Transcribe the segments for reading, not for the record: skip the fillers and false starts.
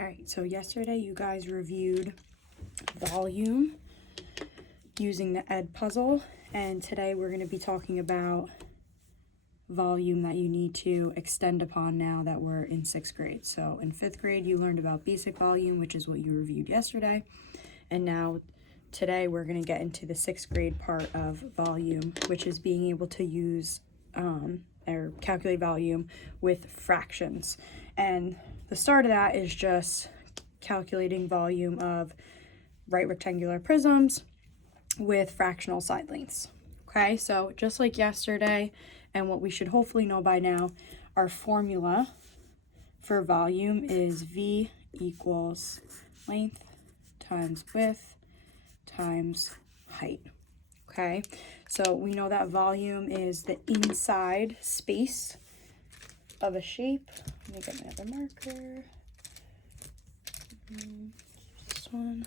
All right, so yesterday you guys reviewed volume using the Ed puzzle, and today we're going to be talking about volume that you need to extend upon now that we're in 6th grade. So in 5th grade you learned about basic volume, which is what you reviewed yesterday, and now today we're going to get into the 6th grade part of volume, which is being able to use or calculate volume with fractions. And the start of that is just calculating volume of right rectangular prisms with fractional side lengths. Okay, so just like yesterday, and what we should hopefully know by now, our formula for volume is V equals length times width times height. Okay, so we know that volume is the inside space of a shape. Let me get my other marker. This one.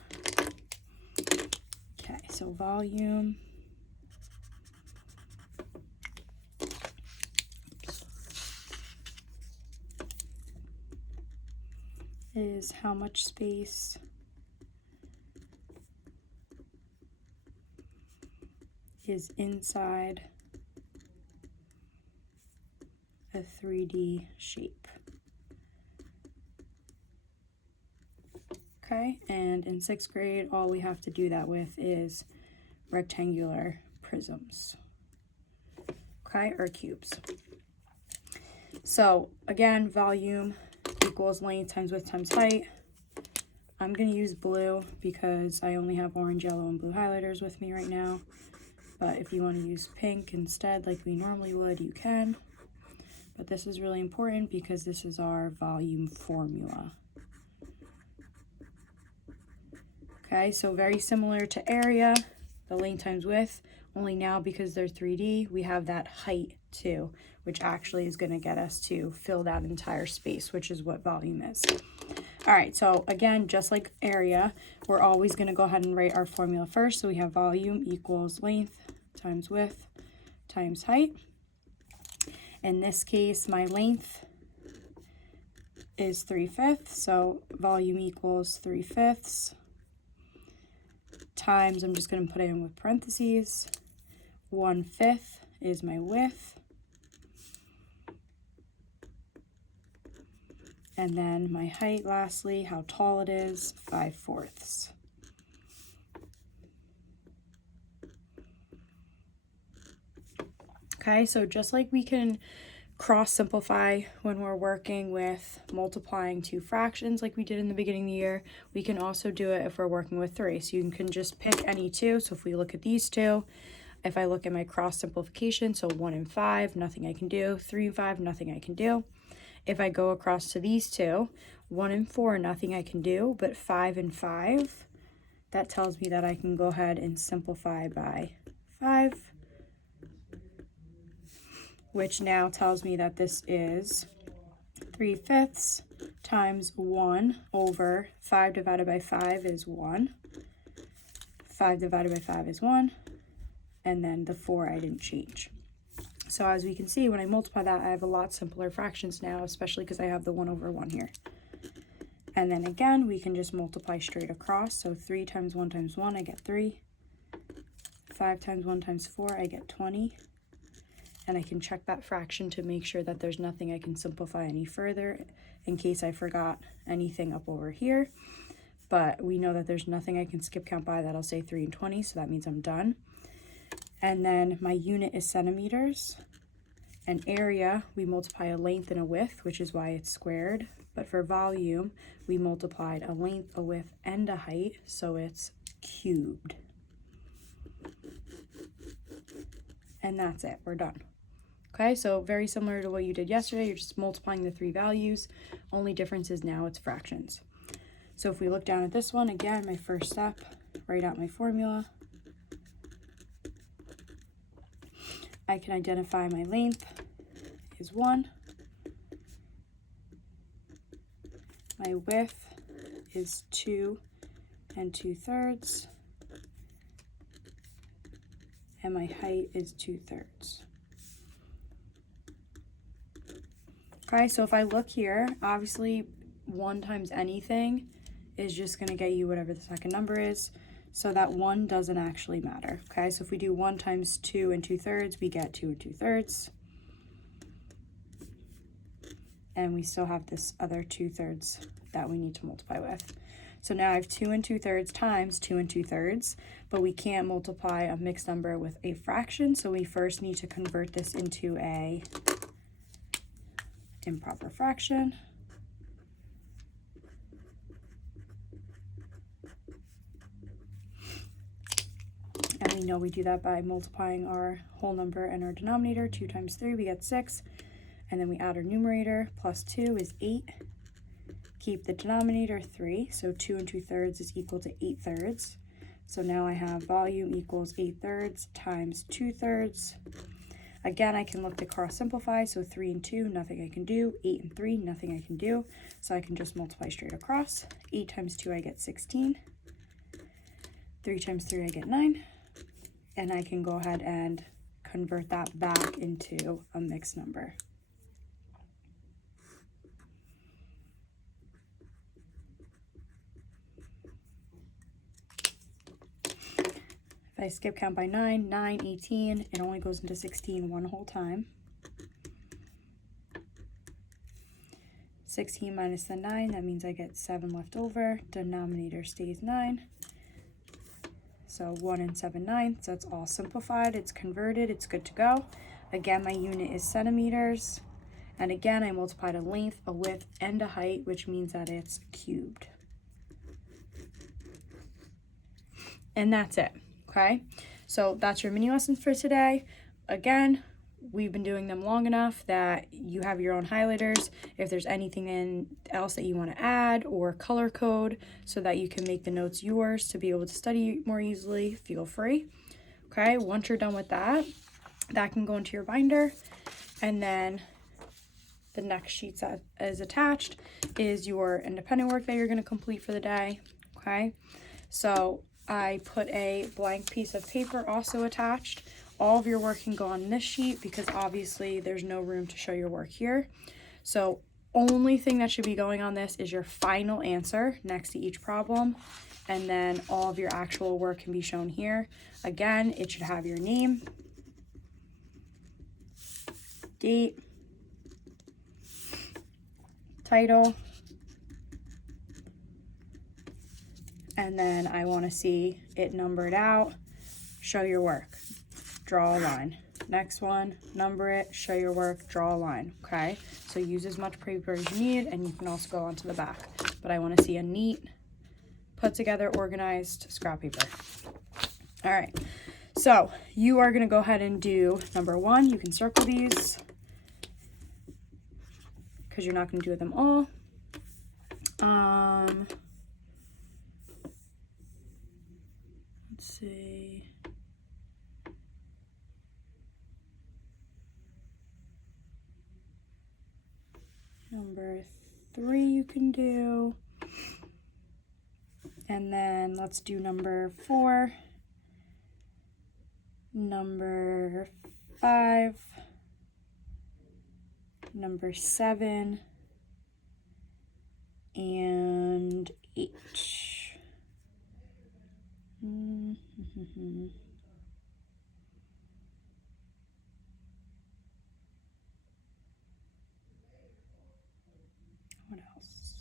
Okay, so volume is how much space is inside a 3D shape. Okay, and in 6th grade, all we have to do that with is rectangular prisms, okay, or cubes. So again, volume equals length times width times height. I'm going to use blue because I only have orange, yellow, and blue highlighters with me right now. But if you want to use pink instead like we normally would, you can. But this is really important because this is our volume formula. Okay, so very similar to area, the length times width, only now because they're 3D, we have that height too, which actually is going to get us to fill that entire space, which is what volume is. All right, so again, just like area, we're always going to go ahead and write our formula first. So we have volume equals length times width times height. In this case, my length is 3/5, so volume equals 3/5 times, I'm just going to put it in with parentheses, 1/5 is my width, and then my height, lastly, how tall it is, 5/4. Okay, so just like we can cross simplify when we're working with multiplying two fractions like we did in the beginning of the year, we can also do it if we're working with 3. So you can just pick any two. So if we look at these two, if I look at my cross simplification, so 1 and 5, nothing I can do. 3 and 5, nothing I can do. If I go across to these two, 1 and 4, nothing I can do, but 5 and 5, that tells me that I can go ahead and simplify by 5, which now tells me that this is 3/5 times 1 over 5 divided by 5 is 1. 5 divided by 5 is 1. And then the 4 I didn't change. So as we can see, when I multiply that, I have a lot simpler fractions now, especially because I have the 1 over 1 here. And then again, we can just multiply straight across. So 3 times 1 times 1, I get 3. 5 times 1 times 4, I get 20. And I can check that fraction to make sure that there's nothing I can simplify any further in case I forgot anything up over here. But we know that there's nothing I can skip count by. That'll say 3 and 20, so that means I'm done. And then my unit is centimeters. And area, we multiply a length and a width, which is why it's squared. But for volume, we multiplied a length, a width, and a height, so it's cubed. And that's it, we're done. Okay, so very similar to what you did yesterday, you're just multiplying the 3 values. Only difference is now it's fractions. So if we look down at this one, again, my first step, write out my formula. I can identify my length is 1. My width is 2 2/3. And my height is 2/3. Okay, so if I look here, obviously 1 times anything is just going to get you whatever the second number is. So that 1 doesn't actually matter, okay? So if we do 1 times 2 2/3, we get 2 2/3. And we still have this other 2/3 that we need to multiply with. So now I have 2 2/3 times 2 2/3, but we can't multiply a mixed number with a fraction, so we first need to convert this into a improper fraction. And we know we do that by multiplying our whole number and our denominator. 2 times 3, we get 6. And then we add our numerator. Plus 2 is 8. Keep the denominator 3. So 2 2/3 is equal to 8/3. So now I have volume equals 8/3 times 2/3. Again, I can look to cross simplify. So 3 and 2, nothing I can do. 8 and 3, nothing I can do. So I can just multiply straight across. 8 times 2, I get 16. 3 times 3, I get 9. And I can go ahead and convert that back into a mixed number. If I skip count by 9, 9, 18, it only goes into 16 one whole time. 16 minus the 9, that means I get 7 left over. Denominator stays 9. So 1 and 7/9, so it's all simplified, it's converted, it's good to go. Again, my unit is centimeters. And again, I multiplied a length, a width, and a height, which means that it's cubed. And that's it, okay? So that's your mini lessons for today. Again, we've been doing them long enough that you have your own highlighters. If there's anything else that you want to add or color code so that you can make the notes yours to be able to study more easily, feel free. Okay, once you're done with that, that can go into your binder. And then the next sheet that is attached is your independent work that you're going to complete for the day. Okay, so I put a blank piece of paper also attached. All of your work can go on this sheet because obviously there's no room to show your work here. So only thing that should be going on this is your final answer next to each problem. And then all of your actual work can be shown here. Again, it should have your name, date, title, and then I want to see it numbered out. Show your work, draw a line. Next one, number it, show your work, draw a line. Okay, so use as much paper as you need, and you can also go onto the back. But I want to see a neat, put together, organized scrap paper. All right, so you are going to go ahead and do number 1. You can circle these because you're not going to do them all. Let's see. Number 3 you can do. And then let's do number 4, number 5, number 7, and 8. What else?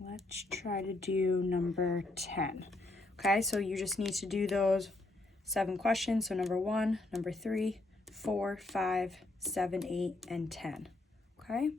Let's try to do number 10. Okay, so you just need to do those 7 questions. So number 1, number 3, 4, 5, 7, 8, and 10. Okay.